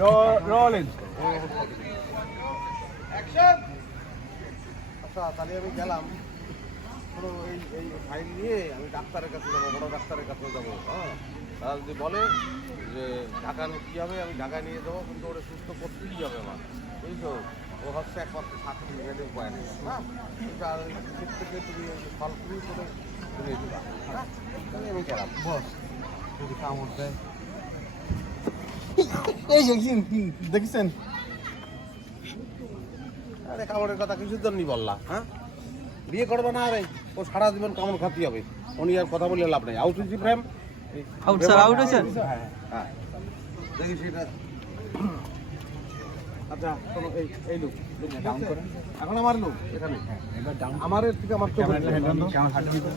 Rolling আচ্ছা তাহলে আমি গেলাম পুরো এই ফাইল নিয়ে আমি ডাক্তারের কাছে যাবো, বড় ডাক্তারের কাছে যাবো। হ্যাঁ, তারা যদি বলে যে ঢাকা কী হবে আমি ঢাকায় নিয়ে যাবো, কিন্তু ওটা সুস্থ করতেই হবে আমার, বুঝছো? ও হচ্ছে একমাত্র চাকরি মেয়েদের উপায় নেই। হ্যাঁ, সের থেকে তুমি ফল ফ্রি করে তুমি দেবা। হ্যাঁ, তাহলে আমি গেলাম। বস যদি কামড় দেয় এই যে দেখছেন আরে কামড়ের কথা কিছুর জন্যই বললাম। হ্যাঁ, বিয়ে করবে না, আরে ও সারা জীবন কামড় খাতে হবে, উনি আর কথা বলে লাভ নেই। আউট হয়েছি প্রেম, আউট স্যার, আউট হয়েছে। হ্যাঁ দেখি সেটা। আচ্ছা শোনো, এই লোক ডাউন করেন এখন আমার লোক এখানে এবার ডাউন আমার থেকে আমার চোখ ক্যামেরা